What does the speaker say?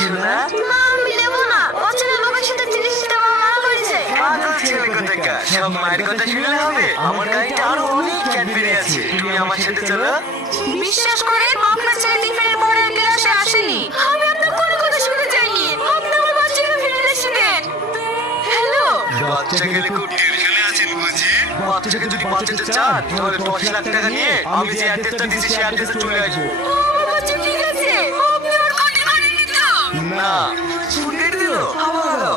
শোনা? না আমি দেবো না, অচেনা লোকের সাথে 30 টাকা মারা হয়েছে। পাগল ছেলে কোথাকার, সব মায়ের কথা শুনলে হবে? আমার গাড়িতে আরো অনেক ক্যাডবেরি আছে, তুমি আমার সাথে চলো। বিশ্বাস করেন আপনার ছেলে টিফিনের পরে আর ক্লাসে আসেনি। আমি আপনার কোনো কথা শুনতে চাইনি, আপনি আমার বাচ্চাকে ফিরে এসে দেন। হ্যালো, বাচ্চা গেলে খুব টেনশনে আছেন বুঝি। বাচ্চাকে যদি বাঁচাতে চান তাহলে 10 লাখ টাকা নিয়ে আমি যে অ্যাড্রেসটা দিয়েছি সেই অ্যাড্রেসে চলে আসবো। আমার বাচ্চা ঠিক আছে, আপনি ওর ক্ষতি করেননি তো? না, ছুটে দিল আবারও।